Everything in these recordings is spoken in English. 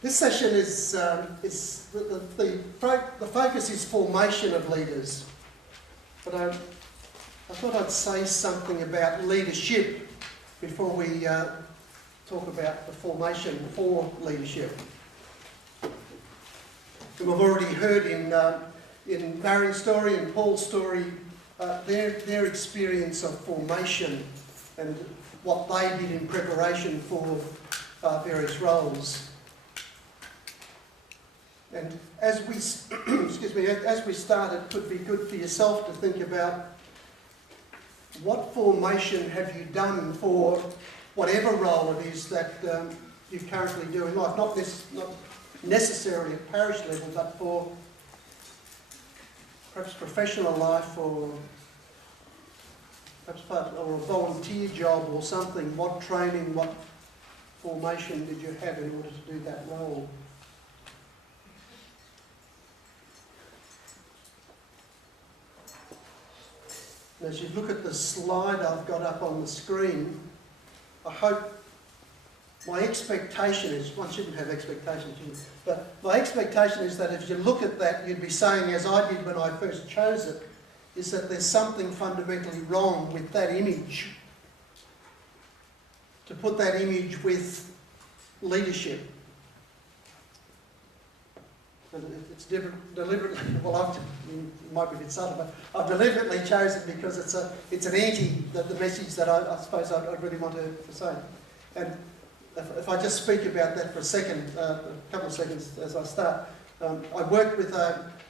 This session is the focus is formation of leaders, but I thought I'd say something about leadership before we talk about the formation for leadership. And we've already heard in Barry's story and Paul's story their experience of formation and what they did in preparation for various roles. And as we start, it could be good for yourself to think about what formation have you done for whatever role it is that you currently do in life. Not necessarily at parish level, but for perhaps professional life or perhaps or a volunteer job or something. What training, what formation did you have in order to do that role? As you look at the slide I've got up on the screen, I hope my expectation is, one shouldn't have expectations, but my expectation is that if you look at that, you'd be saying, as I did when I first chose it, is that there's something fundamentally wrong with that image. To put that image with leadership. And it's deliberately, well, it might be a bit subtle, but I've deliberately chosen because it's an anti the message that I suppose I really want to say. And if I just speak about that for a couple of seconds as I start. I worked with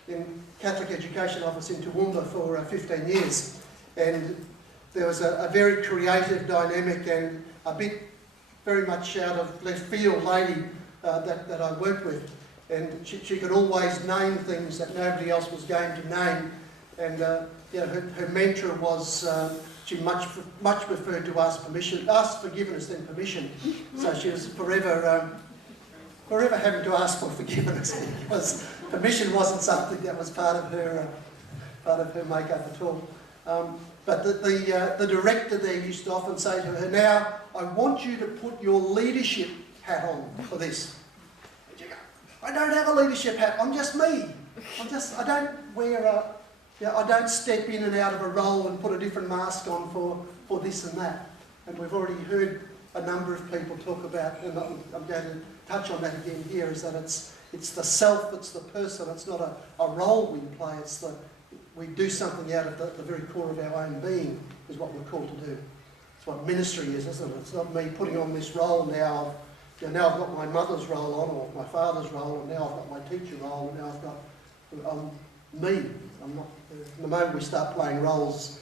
in Catholic Education Office in Toowoomba for 15 years, and there was a very creative, dynamic and a bit very much out of left field lady that I worked with. And she could always name things that nobody else was going to name. And her mantra was she much preferred to ask forgiveness than permission. So she was forever having to ask for forgiveness because permission wasn't something that was part of her makeup at all. But the director there used to often say to her, "Now I want you to put your leadership hat on for this." I don't have a leadership hat. I'm just me. I don't wear I don't step in and out of a role and put a different mask on for this and that. And we've already heard a number of people talk about, and I'm going to touch on that again here, is that it's the self, it's the person. It's not a role we play. We do something out of the very core of our own being is what we're called to do. It's what ministry is, isn't it? It's not me putting on this role now. Now I've got my mother's role on, or my father's role, and now I've got my teacher role, and now I've got me. I'm not. The moment we start playing roles,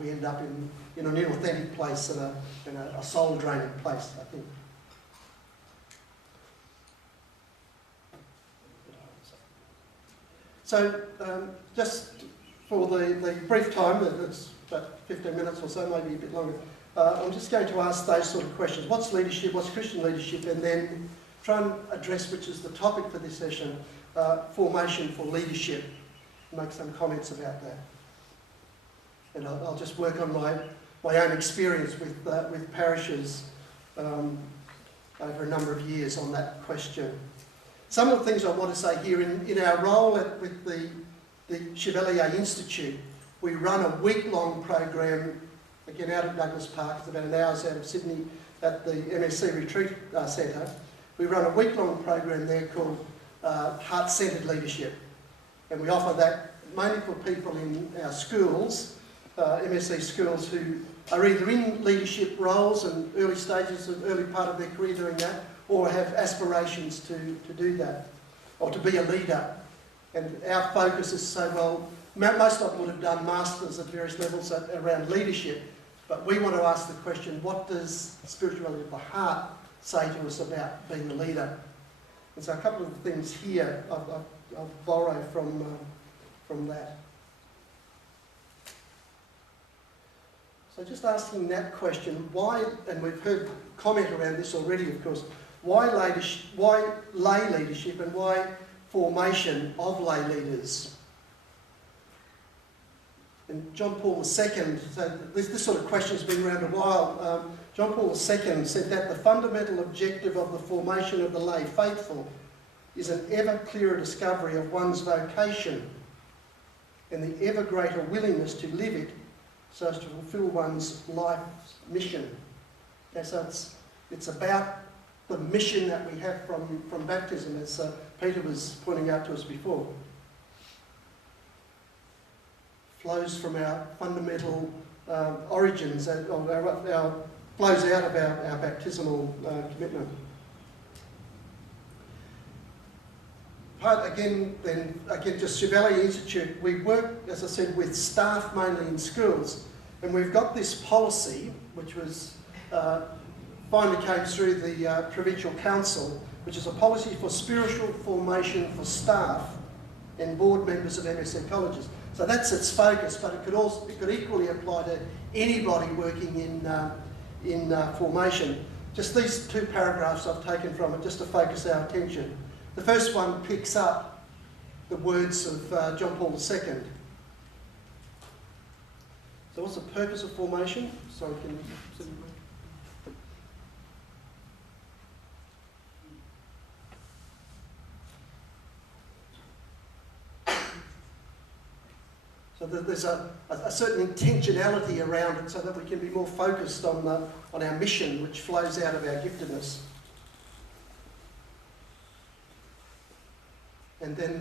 we end up in an inauthentic place and a soul-draining place, I think. So, just for the brief time, it's about 15 minutes or so, maybe a bit longer. I'm just going to ask those sort of questions. What's leadership? What's Christian leadership? And then try and address, which is the topic for this session, formation for leadership. Make some comments about that. And I'll just work on my own experience with parishes over a number of years on that question. Some of the things I want to say here, in our role with the Chevalier Institute, we run a week-long program. Again, out at Douglas Park, it's about an hour's out of Sydney at the MSC Retreat Centre. We run a week-long program there called Heart-Centred Leadership. And we offer that mainly for people in our schools, MSC schools, who are either in leadership roles and early stages, early part of their career doing that, or have aspirations to do that, or to be a leader. And our focus is to say, well, most of them would have done masters at various levels around leadership, but we want to ask the question, what does spirituality of the heart say to us about being a leader? And so a couple of things here I'll borrow from that. So just asking that question, why, and we've heard comment around this already, of course, why lay leadership and why formation of lay leaders? And John Paul II, so this sort of question has been around a while. John Paul II said that the fundamental objective of the formation of the lay faithful is an ever clearer discovery of one's vocation and the ever greater willingness to live it so as to fulfil one's life's mission. And so it's about the mission that we have from baptism, as Peter was pointing out to us before. Flows from our fundamental origins, flows out of our baptismal commitment. Again, just Chevalier Institute, we work, as I said, with staff mainly in schools, and we've got this policy, which was finally came through the Provincial Council, which is a policy for spiritual formation for staff and board members of MSC colleges. So that's its focus, but it could equally apply to anybody working in formation. Just these two paragraphs I've taken from it just to focus our attention. The first one picks up the words of John Paul II. So what's the purpose of formation? Sorry, can you... So there's a certain intentionality around it so that we can be more focused on our mission, which flows out of our giftedness. And then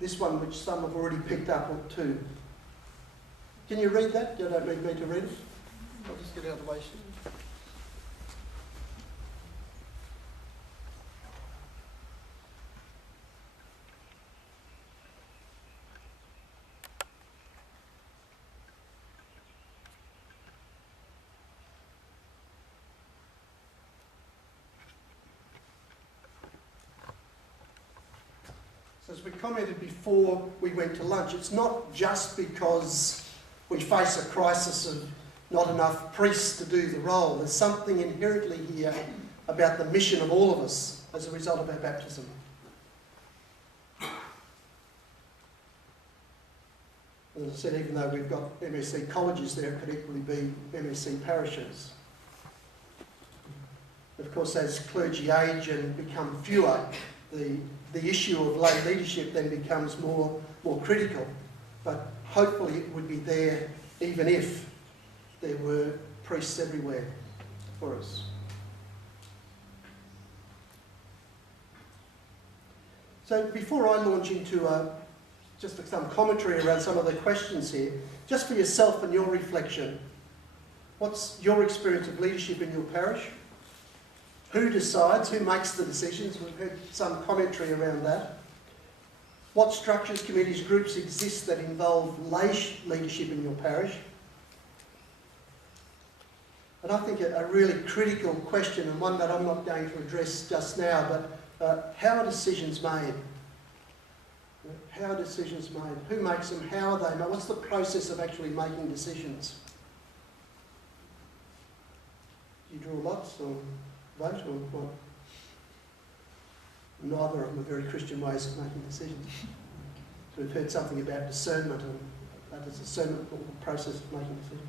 this one, which some have already picked up on too. Can you read that? You don't need me to read it. I'll just get out of the way. So as we commented before we went to lunch, it's not just because we face a crisis of not enough priests to do the role. There's something inherently here about the mission of all of us as a result of our baptism. As I said, even though we've got MSC colleges there, it could equally be MSC parishes. Of course, as clergy age and become fewer, the issue of lay leadership then becomes more critical, but hopefully it would be there even if there were priests everywhere for us. So before I launch into just some commentary around some of the questions here, just for yourself and your reflection, what's your experience of leadership in your parish? Who decides? Who makes the decisions? We've heard some commentary around that. What structures, committees, groups exist that involve lay leadership in your parish? And I think a really critical question, and one that I'm not going to address just now, but how are decisions made? How are decisions made? Who makes them? How are they made? What's the process of actually making decisions? Do you draw lots or vote or what? Neither of them are very Christian ways of making decisions. So we've heard something about discernment, and that is discernment or the process of making decisions.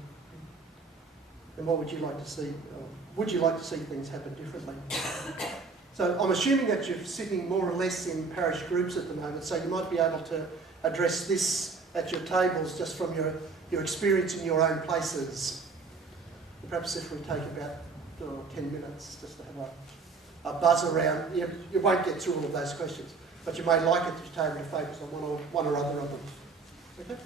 And what would you like to see? Would you like to see things happen differently? So I'm assuming that you're sitting more or less in parish groups at the moment, so you might be able to address this at your tables just from your experience in your own places. Perhaps if we take about 10 minutes just to have a buzz around. You won't get through all of those questions, but you may like it to be able to focus on one or other of them. Okay?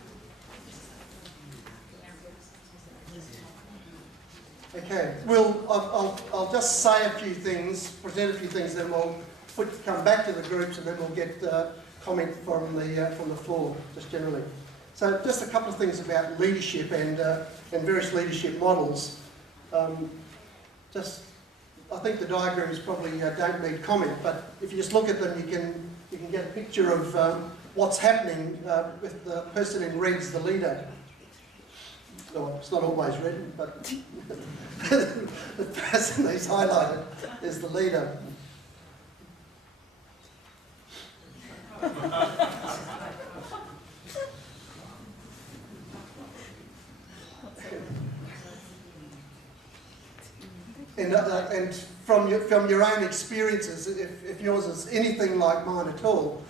Okay, I'll just say a few things, present a few things, then we'll come back to the groups, and then we'll get comment from the floor, just generally. So just a couple of things about leadership and various leadership models. I think the diagrams probably don't need comment, but if you just look at them, you can get a picture of what's happening with the person in red's the leader. Well, it's not always red, but the person who's highlighted is the leader. and from your own experiences, if yours is anything like mine at all,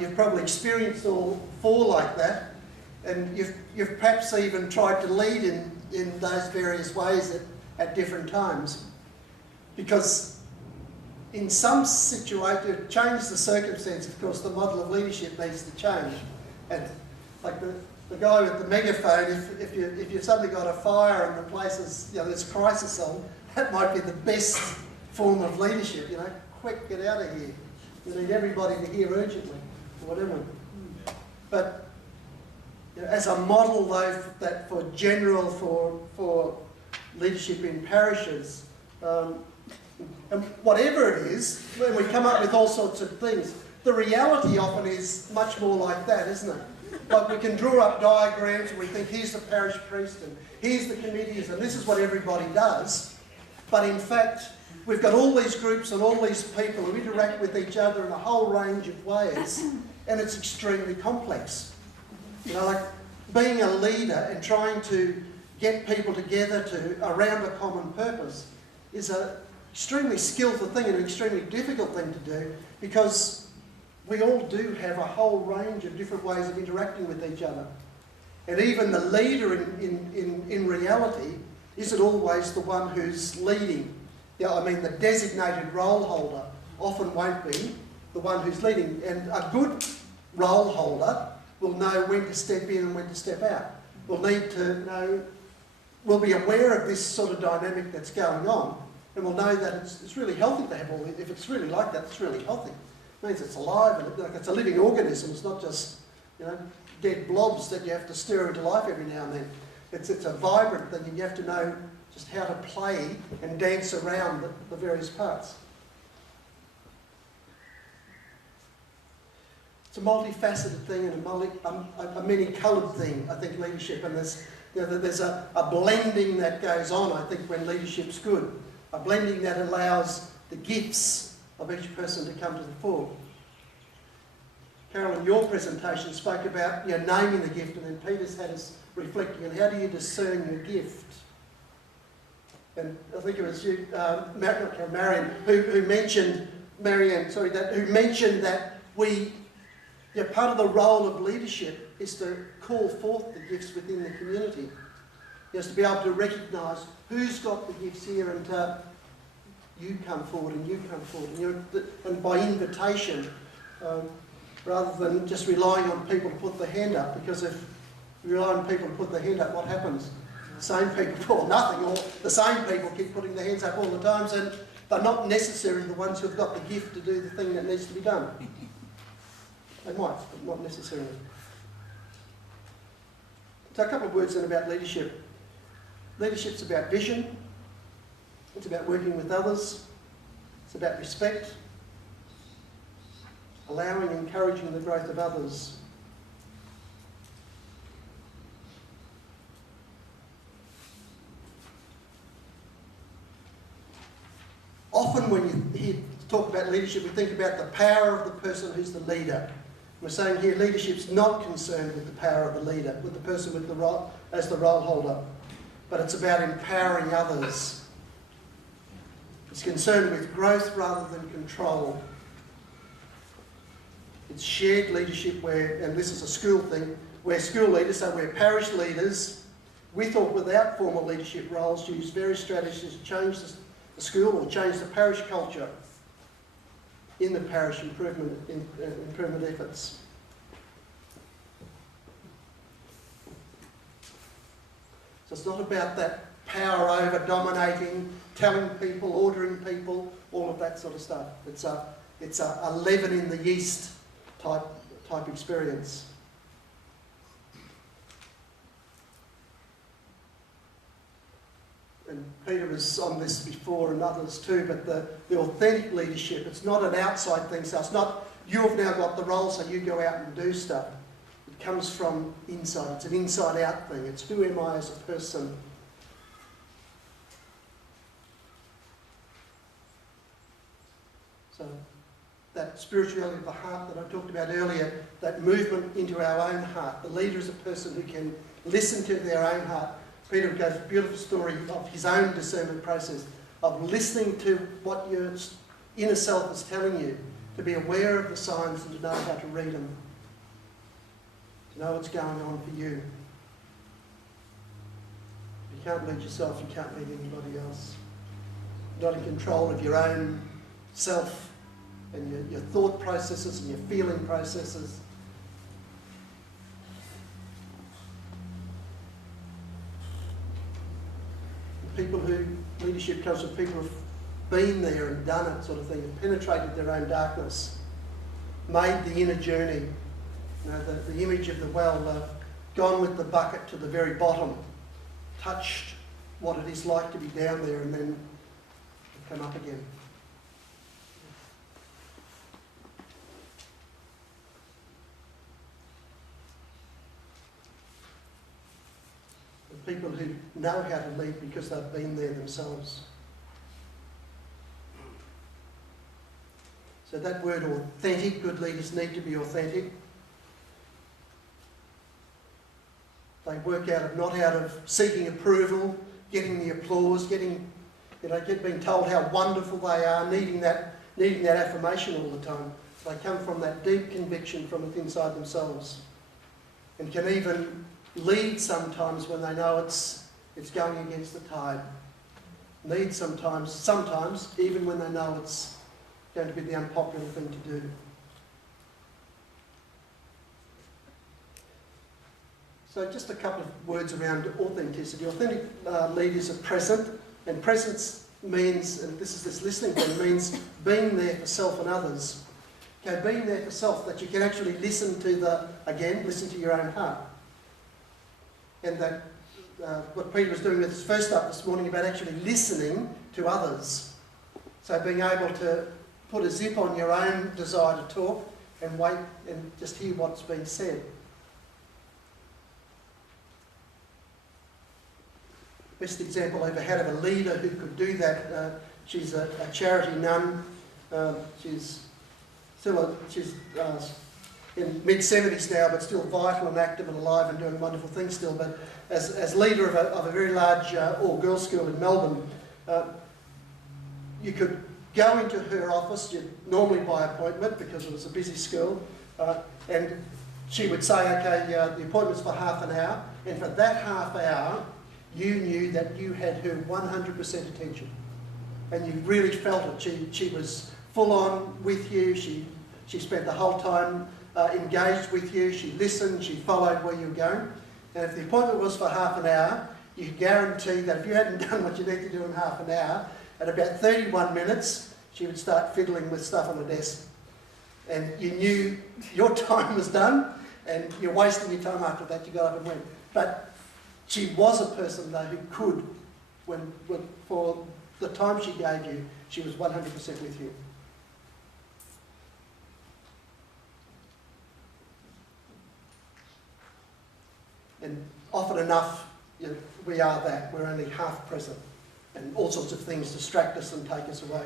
you've probably experienced all four like that, and you've perhaps even tried to lead in those various ways at different times. Because in some situation, to change the circumstance, of course, the model of leadership needs to change. And like the guy with the megaphone, if you've suddenly got a fire and the place is, there's crisis on, that might be the best form of leadership, quick, get out of here. You need everybody to hear urgently, or whatever. But as a model, though, that for leadership in parishes, and whatever it is, when we come up with all sorts of things, the reality often is much more like that, isn't it? Like we can draw up diagrams and we think, here's the parish priest and here's the committees and this is what everybody does. But in fact, we've got all these groups and all these people who interact with each other in a whole range of ways, and it's extremely complex. Like being a leader and trying to get people together around a common purpose is an extremely skillful thing and an extremely difficult thing to do, because we all do have a whole range of different ways of interacting with each other. And even the leader in reality isn't always the one who's leading. The designated role holder often won't be the one who's leading. And a good role holder will know when to step in and when to step out. Will need to know, will be aware of this sort of dynamic that's going on, and will know that it's really healthy to have all this. If it's really like that, it's really healthy. It means it's alive and it's a living organism. It's not just dead blobs that you have to stir into life every now and then. It's a vibrant thing, and you have to know just how to play and dance around the various parts. It's a multifaceted thing and a many-coloured thing, I think, leadership. And there's a blending that goes on, I think, when leadership's good. A blending that allows the gifts of each person to come to the fore. Carol, in your presentation, spoke about naming the gift, and then Peter's had us reflecting on how do you discern your gift. And I think it was you, Marianne, who mentioned that part of the role of leadership is to call forth the gifts within the community. Is to be able to recognise who's got the gifts here, and you come forward and you come forward, and by invitation, rather than just relying on people to put their hand up. Because if you rely on people to put their hand up, what happens? The same people, or nothing, or the same people keep putting their hands up all the time, and they're not necessarily the ones who've got the gift to do the thing that needs to be done. They might, but not necessarily. So a couple of words then about leadership. Leadership's about vision. It's about working with others. It's about respect. Allowing and encouraging the growth of others. Often when you hear talk about leadership, we think about the power of the person who's the leader. We're saying here leadership's not concerned with the power of the leader, with the person with the role, as the role holder, but it's about empowering others. It's concerned with growth rather than control. It's shared leadership where, and this is a school thing, where school leaders, so where parish leaders, with or without formal leadership roles, use various strategies to change the school or change the parish culture in the parish improvement efforts. So it's not about that power over dominating, telling people, ordering people, all of that sort of stuff. It's a leaven in the yeast type experience. And Peter was on this before, and others too, but the authentic leadership, it's not an outside thing, so it's not you've now got the role so you go out and do stuff. It comes from inside, it's an inside out thing, it's who am I as a person. So that spirituality of the heart that I talked about earlier, that movement into our own heart. The leader is a person who can listen to their own heart. Peter gave a beautiful story of his own discernment process. of listening to what your inner self is telling you, to be aware of the signs and to know how to read them, to know what's going on for you. If you can't lead yourself, you can't lead anybody else. You're not in control of your own self and your thought processes and your feeling processes. People who, leadership comes from people who've been there and done it, sort of thing, and penetrated their own darkness, made the inner journey, you know, the image of the well, gone with the bucket to the very bottom, touched what it is like to be down there and then come up again. People who know how to lead because they've been there themselves. So that word authentic, good leaders need to be authentic. They work not out of seeking approval, getting the applause, being told how wonderful they are, needing that affirmation all the time. They come from that deep conviction from within inside themselves, and can even lead sometimes when they know it's going against the tide. Lead sometimes even when they know it's going to be the unpopular thing to do. So just a couple of words around authenticity. Authentic leaders are present, and presence means, and this listening thing, means being there for self and others. Okay, being there for self, that you can actually listen to your own heart. And that what Peter was doing with his first up this morning about actually listening to others. So being able to put a zip on your own desire to talk and wait and just hear what's being said. Best example I ever had of a leader who could do that. She's a charity nun. She's in mid-70s now, but still vital and active and alive and doing wonderful things still. But as leader of a very large all-girls school in Melbourne, you could go into her office, normally by appointment because it was a busy school, and she would say, okay, the appointment's for half an hour, and for that half hour, you knew that you had her 100% attention. And you really felt it. She was full on with you. She spent the whole time engaged with you, she listened, she followed where you were going. And if the appointment was for half an hour, you could guarantee that if you hadn't done what you need to do in half an hour, at about 31 minutes, she would start fiddling with stuff on the desk. And you knew your time was done, and you're wasting your time after that, you got up and went. But she was a person, though, who could, when for the time she gave you, she was 100% with you. And often enough, we are that. We're only half present. And all sorts of things distract us and take us away.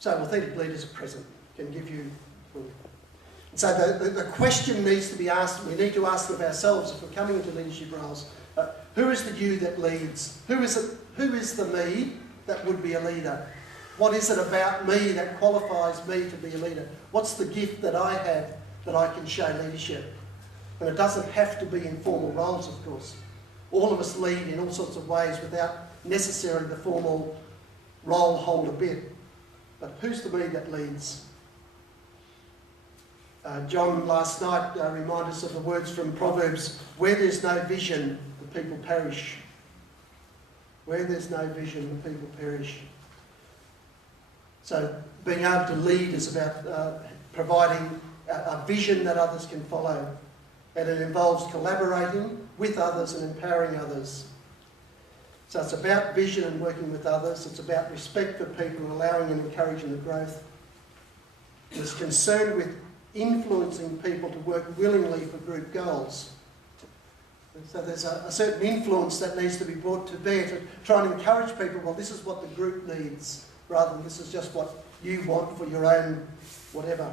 So authentic leaders are present, can give you... So the question needs to be asked, we need to ask of ourselves if we're coming into leadership roles, who is the you that leads? Who is the me that would be a leader? What is it about me that qualifies me to be a leader? What's the gift that I have that I can show leadership? And it doesn't have to be in formal roles, of course. All of us lead in all sorts of ways without necessarily the formal role holder bit. But who's the me that leads? John last night reminded us of the words from Proverbs, where there's no vision, the people perish. Where there's no vision, the people perish. So being able to lead is about providing a vision that others can follow. And it involves collaborating with others and empowering others. So it's about vision and working with others. It's about respect for people and allowing and encouraging the growth. It's concerned with influencing people to work willingly for group goals. And so there's a certain influence that needs to be brought to bear to try and encourage people, well, this is what the group needs, rather than this is just what you want for your own whatever.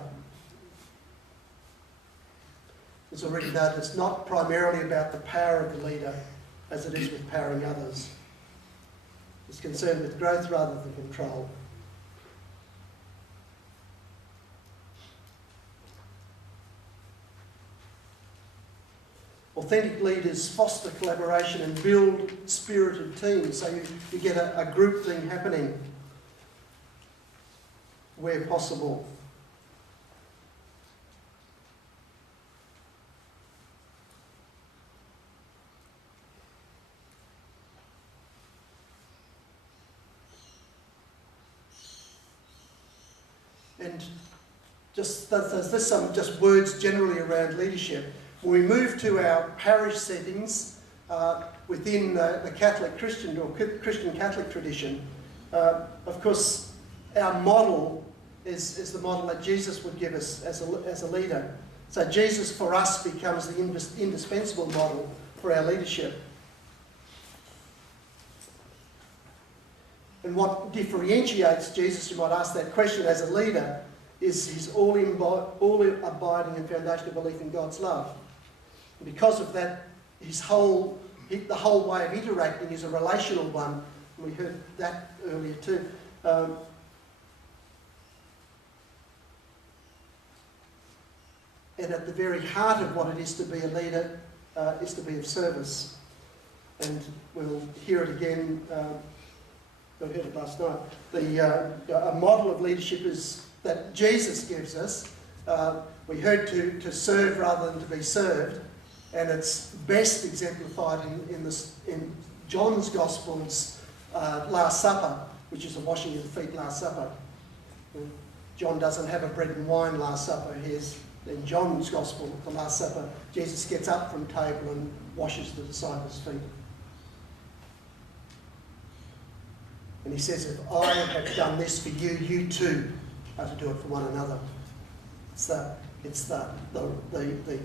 As already noted, it's not primarily about the power of the leader as it is with powering others. It's concerned with growth rather than control. Authentic leaders foster collaboration and build spirited teams, so you get a group thing happening where possible. And there's some just words generally around leadership. When we move to our parish settings within the Catholic Christian or Christian Catholic tradition, of course, our model is the model that Jesus would give us as a leader. So Jesus for us becomes the indispensable model for our leadership. And what differentiates Jesus, you might ask that question, as a leader, is his all-abiding and foundational belief in God's love. And because of that, the whole way of interacting is a relational one. And we heard that earlier too. And at the very heart of what it is to be a leader is to be of service. And we'll hear it again. I heard it last night. A model of leadership is that Jesus gives us. We heard to serve rather than to be served, and it's best exemplified in John's Gospel's Last Supper, which is the washing of the feet Last Supper. John doesn't have a bread and wine Last Supper. In John's Gospel, the Last Supper, Jesus gets up from table and washes the disciples' feet. And he says, if I have done this for you, you too are to do it for one another. It's the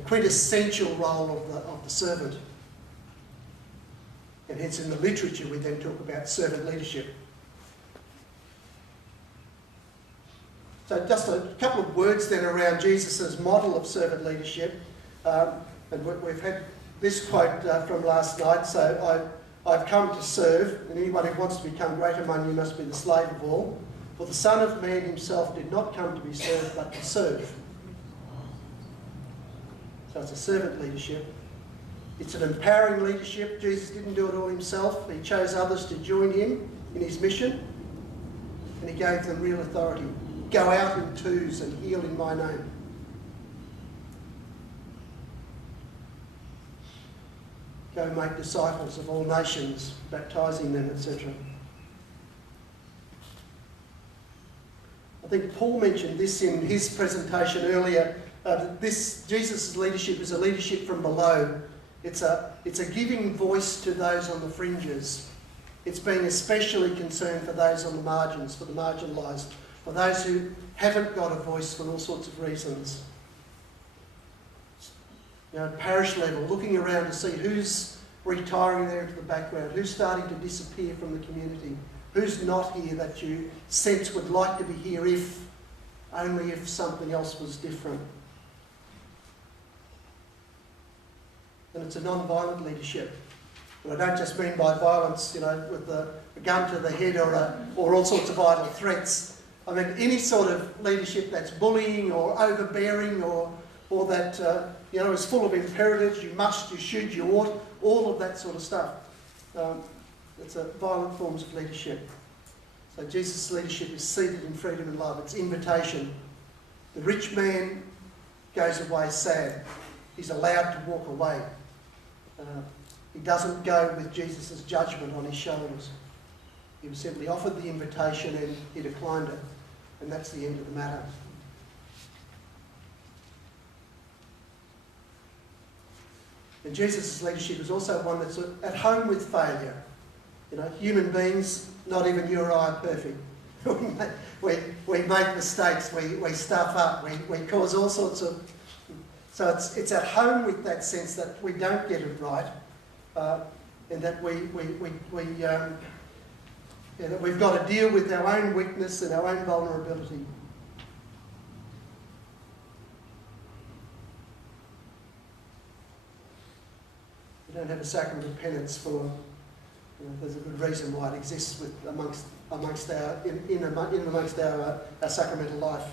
quintessential role of the servant. And hence in the literature we then talk about servant leadership. So just a couple of words then around Jesus' model of servant leadership. And we've had this quote from last night, so I've come to serve, and anyone who wants to become great among you must be the slave of all. For the Son of Man himself did not come to be served, but to serve. So it's a servant leadership. It's an empowering leadership. Jesus didn't do it all himself. He chose others to join him in his mission, and he gave them real authority. Go out in twos and heal in my name. Go make disciples of all nations, baptising them, etc. I think Paul mentioned this in his presentation earlier. Jesus' leadership is a leadership from below. It's a giving voice to those on the fringes. It's being especially concerned for those on the margins, for the marginalised, for those who haven't got a voice for all sorts of reasons. At parish level, looking around to see who's retiring there into the background, who's starting to disappear from the community, who's not here that you sense would like to be here only if something else was different. And it's a non-violent leadership. And I don't just mean by violence, with a gun to the head or all sorts of idle threats. I mean any sort of leadership that's bullying or overbearing or that is full of imperatives, you must, you should, you ought, all of that sort of stuff. It's violent forms of leadership. So Jesus' leadership is seated in freedom and love. It's invitation. The rich man goes away sad. He's allowed to walk away. He doesn't go with Jesus' judgment on his shoulders. He was simply offered the invitation and he declined it. And that's the end of the matter. And Jesus' leadership is also one that's at home with failure. Human beings, not even you or I are perfect. we make mistakes, we stuff up, we cause all sorts of... So it's at home with that sense that we don't get it right, and that that we've got to deal with our own weakness and our own vulnerability. don't have a sacrament of penance for, there's a good reason why it exists amongst our sacramental life.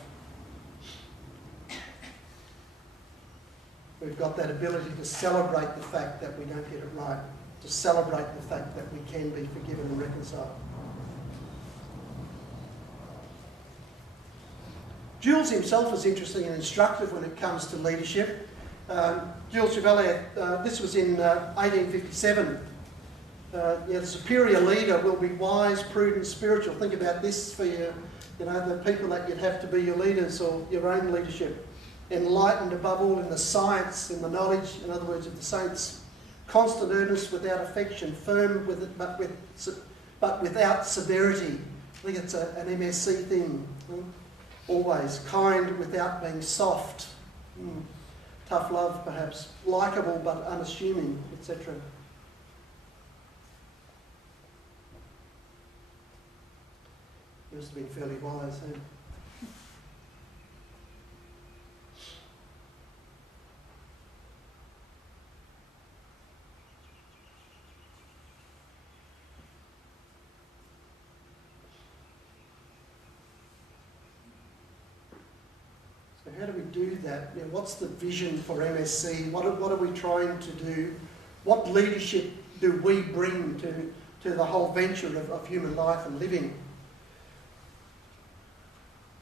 We've got that ability to celebrate the fact that we don't get it right, to celebrate the fact that we can be forgiven and reconciled. Jules himself is interesting and instructive when it comes to leadership. Jules Chevalier, this was in 1857. The superior leader will be wise, prudent, spiritual. Think about this for the people that you'd have to be your leaders or your own leadership. Enlightened above all in the science, in the knowledge, in other words, of the saints. Constant earnest without affection, firm with it, but without severity. I think it's an MSC thing. Always kind without being soft. Tough love, perhaps. Likeable but unassuming, etc. He must have been fairly wise, eh? How do we do that? What's the vision for MSC? What are we trying to do? What leadership do we bring to the whole venture of human life and living?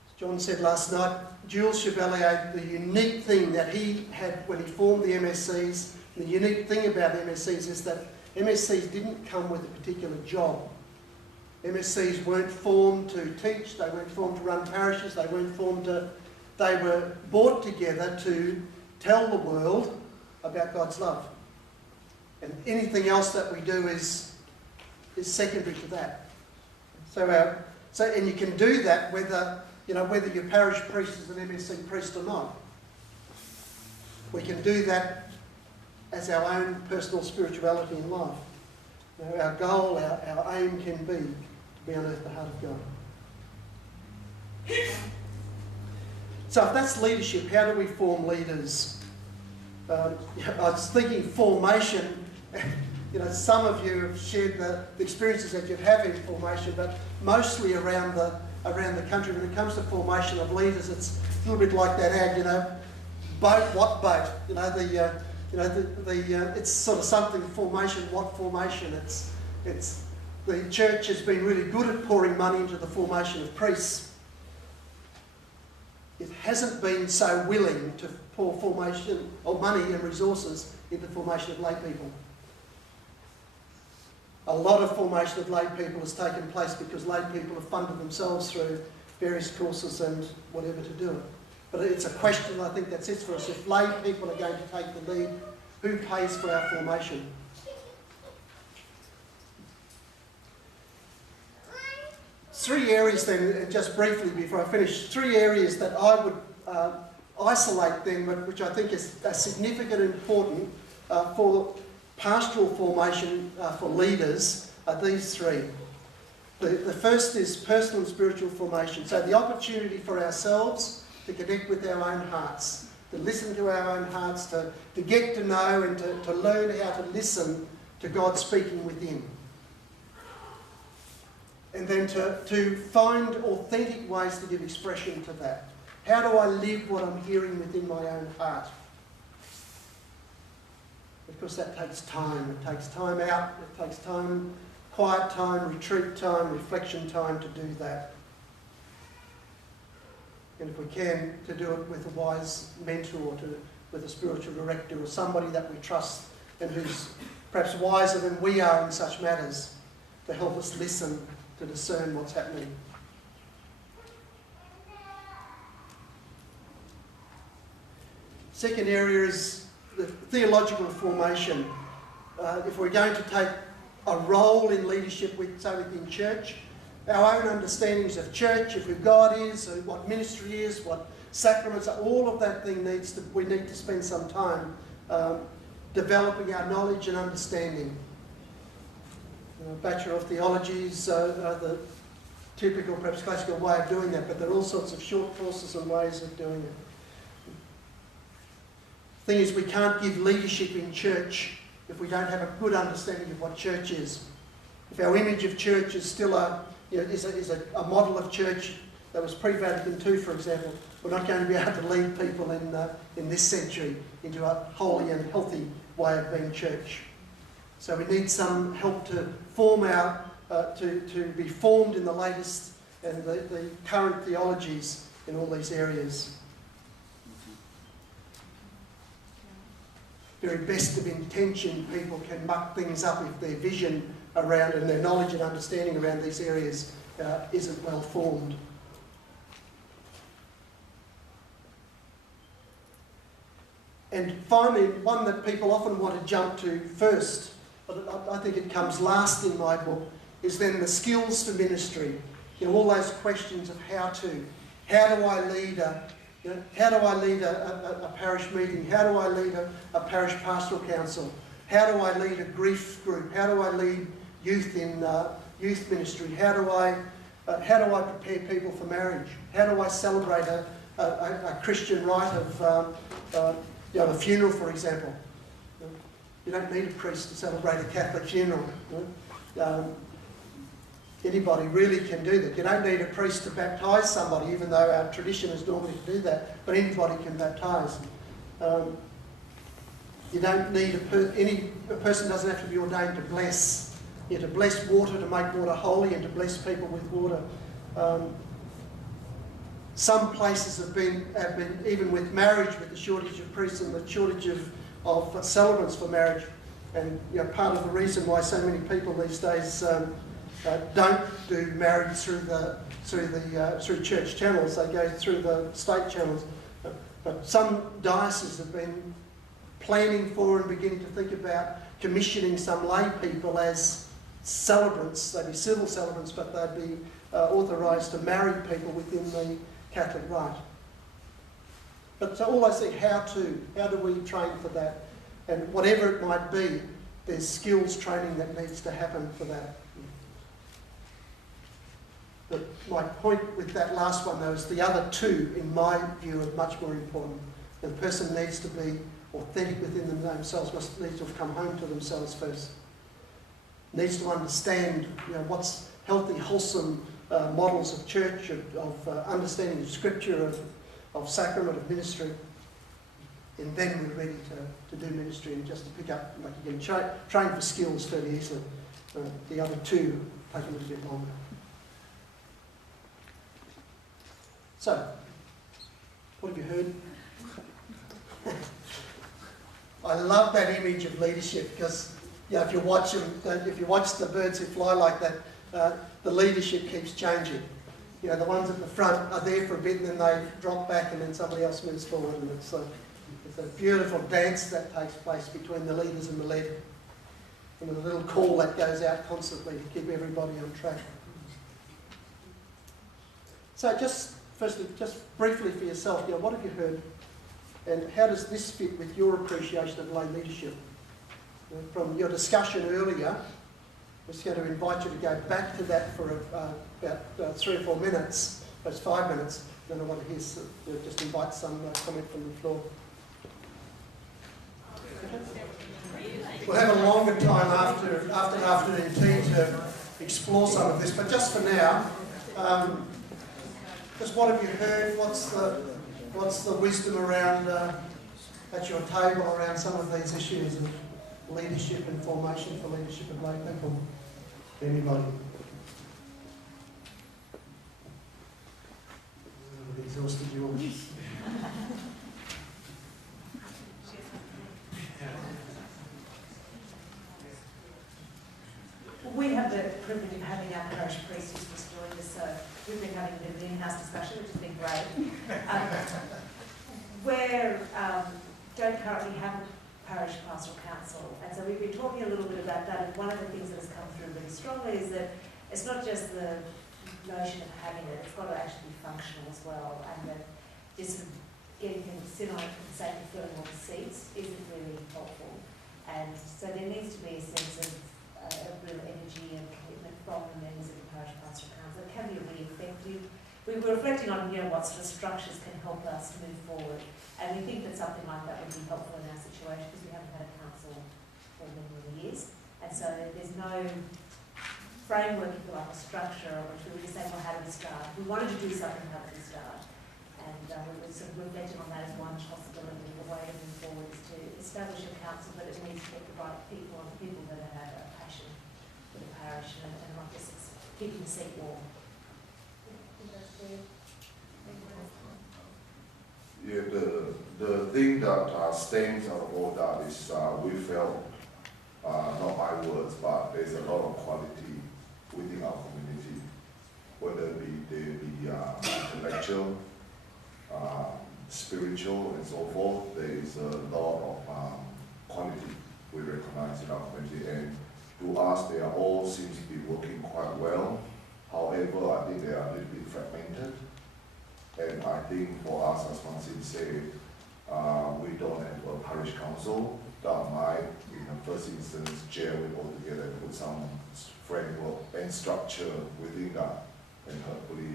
As John said last night, Jules Chevalier, the unique thing that he had when he formed the MSCs, the unique thing about MSCs is that MSCs didn't come with a particular job. MSCs weren't formed to teach, they weren't formed to run parishes, they weren't formed to... They were brought together to tell the world about God's love. And anything else that we do is secondary to that. And you can do that whether your parish priest is an MSC priest or not. We can do that as our own personal spirituality in life. Our goal, our aim can be to unearth the heart of God. So if that's leadership, how do we form leaders? I was thinking formation. Some of you have shared the experiences that you have in formation, but mostly around the country. When it comes to formation of leaders, it's a little bit like that ad. Boat, what boat? It's sort of something formation. What formation? It's the church has been really good at pouring money into the formation of priests. It hasn't been so willing to pour formation or money and resources into the formation of lay people. A lot of formation of lay people has taken place because lay people have funded themselves through various courses and whatever to do it. But it's a question I think that sits for us. If lay people are going to take the lead, who pays for our formation? Three areas then, just briefly before I finish, three areas that I would isolate then, which I think is significant and important for pastoral formation for leaders, are these three. The first is personal and spiritual formation. So the opportunity for ourselves to connect with our own hearts, to listen to our own hearts, to get to know and to learn how to listen to God speaking within. And then to find authentic ways to give expression to that. How do I live what I'm hearing within my own heart? Because that takes time. It takes time out, it takes time, quiet time, retreat time, reflection time to do that. And if we can, to do it with a wise mentor, with a spiritual director or somebody that we trust and who's perhaps wiser than we are in such matters to help us listen, to discern what's happening. Second area is the theological formation. If we're going to take a role in leadership, say within church, our own understandings of church, of who God is, what ministry is, what sacraments are, all of that thing we need to spend some time developing our knowledge and understanding. Bachelor of Theology is the typical, perhaps classical way of doing that, but there are all sorts of short courses and ways of doing it. The thing is, we can't give leadership in church if we don't have a good understanding of what church is. If our image of church is still a model of church that was pre-Vatican II, for example, we're not going to be able to lead people in this century into a holy and healthy way of being church. So we need some help to form to be formed in the latest and the current theologies in all these areas. Very best of intention, people can muck things up if their vision around and their knowledge and understanding around these areas isn't well formed. And finally, one that people often want to jump to first, but I think it comes last in my book, is then the skills for ministry. You know, all those questions of how do I lead a parish meeting? How do I lead a parish pastoral council? How do I lead a grief group? How do I lead youth in youth ministry? How do I prepare people for marriage? How do I celebrate a Christian rite of a funeral, for example? You don't need a priest to celebrate a Catholic funeral. Anybody really can do that. You don't need a priest to baptise somebody, even though our tradition is normally to do that, but anybody can baptise. You don't need a person doesn't have to be ordained to bless. You have to bless water to make water holy and to bless people with water. Some places have been even with marriage, with the shortage of priests and the shortage of celebrants for marriage, and part of the reason why so many people these days don't do marriage through church channels. They go through the state channels. But some dioceses have been planning for and beginning to think about commissioning some lay people as celebrants. They'd be civil celebrants, but they'd be authorised to marry people within the Catholic rite. But so all I say, how do we train for that? And whatever it might be, there's skills training that needs to happen for that. But my point with that last one, though, is the other two, in my view, are much more important. The person needs to be authentic within themselves, needs to have come home to themselves first. Needs to understand what's healthy, wholesome models of church, of understanding of scripture, of sacrament, of ministry. And then we're ready to do ministry, and just to pick up, like you can train for skills fairly easily. The other two take a little bit longer. So, what have you heard? I love that image of leadership because, if you watch the birds who fly like that, the leadership keeps changing. The ones at the front are there for a bit and then they drop back and then somebody else moves forward, and it's a beautiful dance that takes place between the leaders and the led, and with a little call that goes out constantly to keep everybody on track. So firstly, just briefly for yourself, what have you heard? And how does this fit with your appreciation of lay leadership? From your discussion earlier, I'm just going to invite you to go back to that for about 3 or 4 minutes, that's 5 minutes. Then I want to hear just invite some comment from the floor. We'll have a longer time after afternoon tea to explore some of this, but just for now, just what have you heard? What's the wisdom around at your table around some of these issues of leadership and formation for leadership of lay people? Anybody? I've exhausted you all. We have the privilege of having our parish priest who's just joined us, so we've been having a bit of an in-house discussion, which has been great. We don't currently have a parish pastoral council, and so we've been talking a little bit about that, and one of the things that has come through really strongly is that it's not just the notion of having it, it's got to actually be functional as well, and that just getting people to sit on it for the sake of filling all the seats isn't really helpful. And so there needs to be a sense of real energy and commitment from the members of the parish pastoral council. It can be really effective. We were reflecting on what sort of structures can help us to move forward, and we think that something like that would be helpful in our situation because we haven't had a council for many, many years. And so there's no framework, if you like, a structure on which we were just saying, well, how do we start? We wanted to do something, how do we start? And we sort of reflected on that as one possibility. The way to move forward is to establish a council, but it needs to get the right people and people that have a passion for the parish and not just keeping the seat warm. Yeah, the thing that stands out of all that is we felt, not my words, but there's a lot of quality within our community, whether it be intellectual, spiritual, and so forth. There is a lot of quality we recognize in our community, and to us, they are all seems to be working quite well. However, I think they are a little bit fragmented. And I think for us, as Francine said, we don't have a parish council that might, in the first instance, gel it all together and put some framework and structure within that. And hopefully,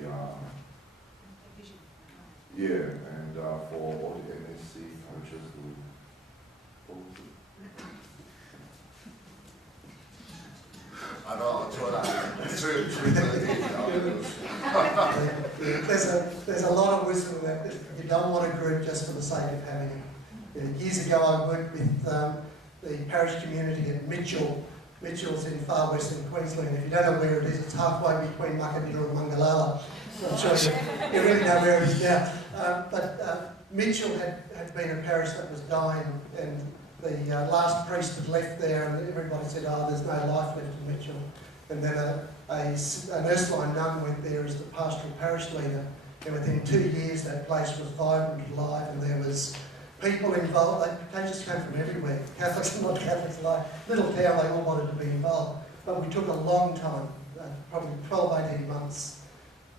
yeah, and for all the MSC parishes to I know, I'm sure that's true. There's a lot of wisdom that you don't want a group just for the sake of having it. Years ago, I worked with the parish community at Mitchell. Mitchell's in far western Queensland. If you don't know where it is, it's halfway between Muckadoodle and Mungalala. I'm sure you really know where it is now. But Mitchell had been a parish that was dying, and the last priest had left there, and everybody said, oh, there's no life left in Mitchell. And then an Ursuline nun went there as the pastoral parish leader, and within 2 years that place was vibrant and alive, and there was people involved. They just came from everywhere, Catholics and non-Catholics alike. Little town, they all wanted to be involved. But we took a long time, probably 12, 18 months,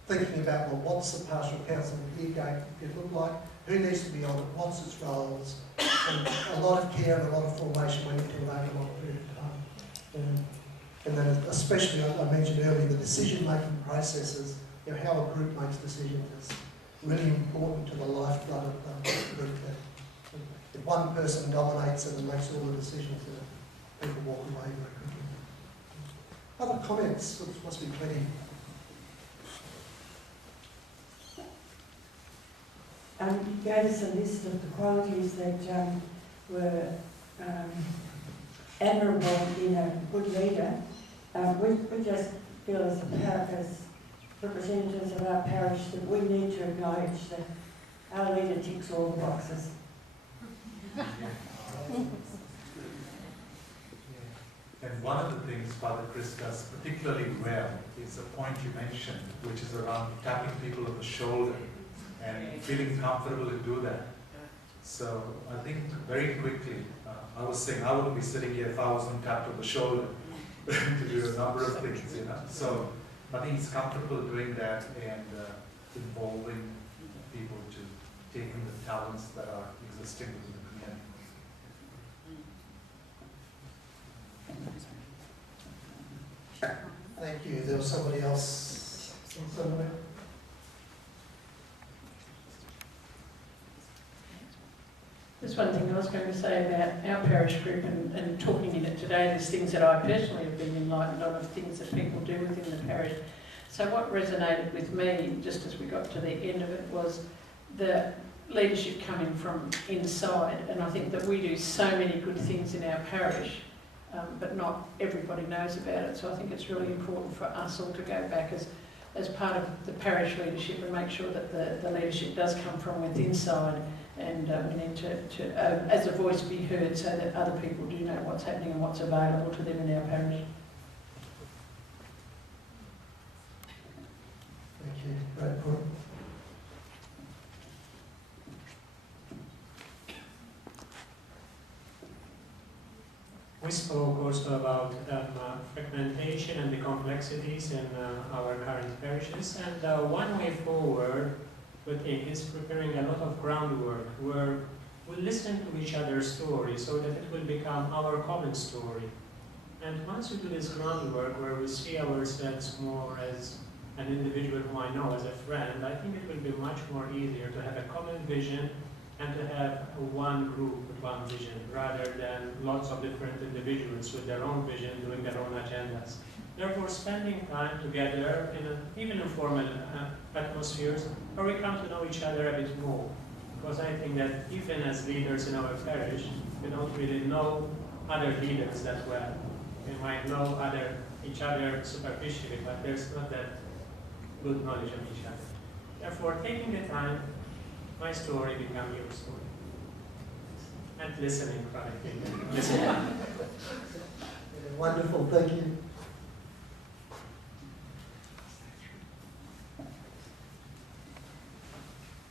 thinking about, well, what's the pastoral council here going to look like? Who needs to be on it? What's its roles? And a lot of care and a lot of formation went into it over a long period of time. And then especially, I mentioned earlier, the decision-making processes, you know, how a group makes decisions is really important to the lifeblood of the group. If one person dominates and makes all the decisions, people walk away very quickly. Other comments? There must be plenty. You gave us a list of the qualities that were admirable in a good leader. We just feel as representatives of our parish that we need to acknowledge that our leader ticks all the boxes. And one of the things Father Chris does particularly well is a point you mentioned, which is around tapping people on the shoulder and feeling comfortable to do that. So I think very quickly, I was saying I wouldn't be sitting here if I wasn't tapped on the shoulder to do a number of things, you know. So I think it's comfortable doing that and involving people to take in the talents that are existing within the community. Thank you. There was somebody else somewhere. There's one thing I was going to say about our parish group and talking in it today. There's things that I personally have been enlightened on of things that people do within the parish. So what resonated with me, just as we got to the end of it, was the leadership coming from inside. And I think that we do so many good things in our parish, but not everybody knows about it. So I think it's really important for us all to go back as part of the parish leadership and make sure that the leadership does come from within inside. And we need to as a voice, be heard so that other people do know what's happening and what's available to them in our parish. Thank you. Great point. We spoke also about fragmentation and the complexities in our current parishes, and one way forward we think is preparing a lot of groundwork where we listen to each other's story so that it will become our common story. And once we do this groundwork where we see ourselves more as an individual whom I know as a friend, I think it will be much more easier to have a common vision and to have one group with one vision, rather than lots of different individuals with their own vision doing their own agendas. Therefore, spending time together in even informal atmospheres, where we come to know each other a bit more. Because I think that even as leaders in our parish, we don't really know other leaders that well. We might know each other superficially, but there's not that good knowledge of each other. Therefore, taking the time, my story becomes your story. And listening, right? Listening. Wonderful, thank you.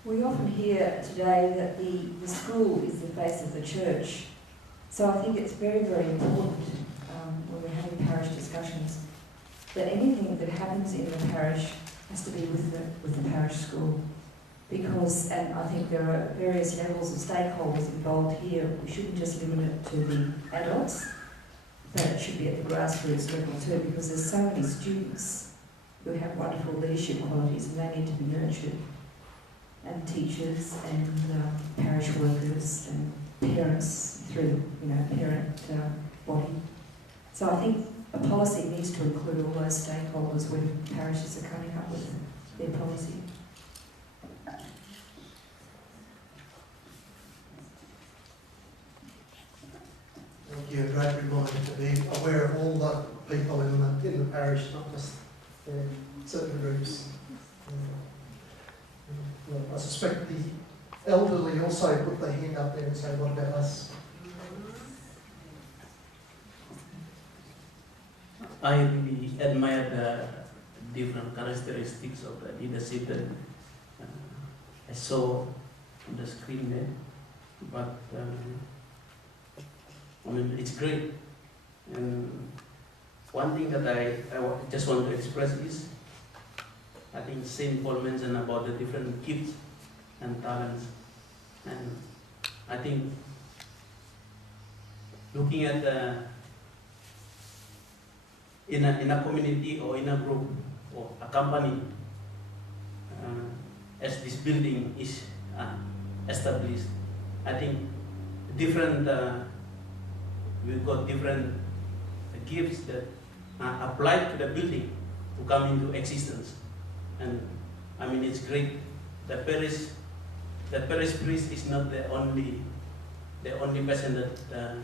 We often hear today that the school is the face of the church. So I think it's very, very important when we're having parish discussions that anything that happens in the parish has to be with the parish school. Because, and I think there are various levels of stakeholders involved here, we shouldn't just limit it to the adults, but it should be at the grassroots level too, because there's so many students who have wonderful leadership qualities and they need to be nurtured. And teachers and parish workers and parents through the parent body. So I think a policy needs to include all those stakeholders when parishes are coming up with their policy. Thank you. A great reminder to be aware of all the people in the parish, not just certain groups. I suspect the elderly also put their hand up there and say, what about us? I really admire the different characteristics of the leadership that I saw on the screen there. But I mean, it's great. And one thing that I just want to express is, I think St. Paul mentioned about the different gifts and talents. And I think looking at in a community or in a group or a company, as this building is established, I think different, we've got different gifts that are applied to the building to come into existence. And I mean, it's great. The parish priest is not the only person that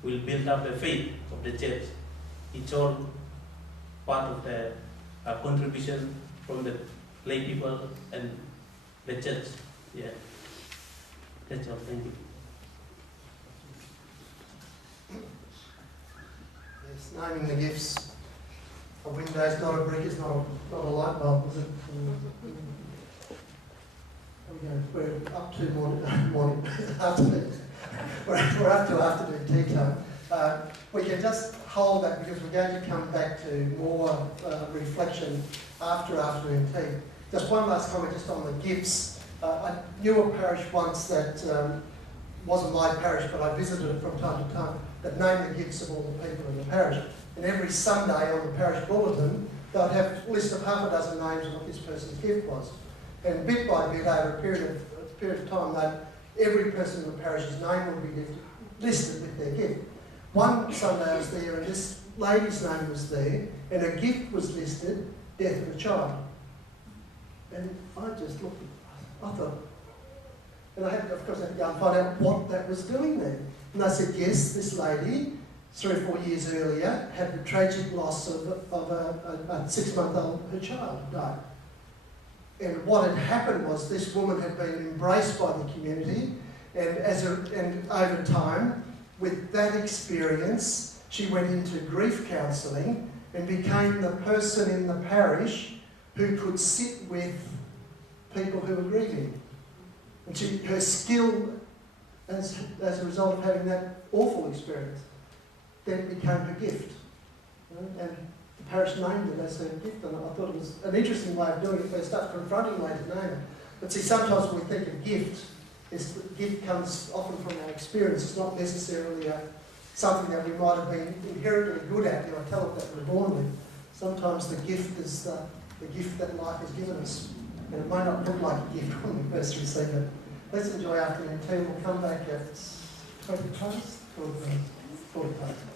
will build up the faith of the church. It's all part of the contribution from the lay people and the church. Yeah, that's all. Thank you. Yes, naming the gifts. A window is not a brick, it's not a light bulb, is it? We're up to morning afternoon. We're up to afternoon tea time. We can just hold that because we're going to come back to more reflection after afternoon tea. Just one last comment just on the gifts. I knew a parish once that wasn't my parish, but I visited it from time to time, that named the gifts of all the people in the parish. And every Sunday on the parish bulletin, they'd have a list of half a dozen names of what this person's gift was. And bit by bit, over a period of time, every person in the parish's name would be listed with their gift. One Sunday I was there, and this lady's name was there, and her gift was listed, death of a child. And I just looked at it, I thought, and I had, of course, I had to go and find out what that was doing there. And they said, yes, this lady, 3 or 4 years earlier, had the tragic loss of a 6-month-old, her child died. And what had happened was this woman had been embraced by the community, and over time, with that experience, she went into grief counselling and became the person in the parish who could sit with people who were grieving. And her skill, as a result of having that awful experience, then became her gift. And the parish named it as her gift, and I thought it was an interesting way of doing it. They start confronting ways to name it. But see, sometimes when we think of gift, gift comes often from our experience. It's not necessarily something that we might have been inherently good at, a talent that we're born with. Sometimes the gift is the gift that life has given us. And it may not look like a gift when we first receive it. let's enjoy afternoon tea. We'll come back at 20 past, 40 past.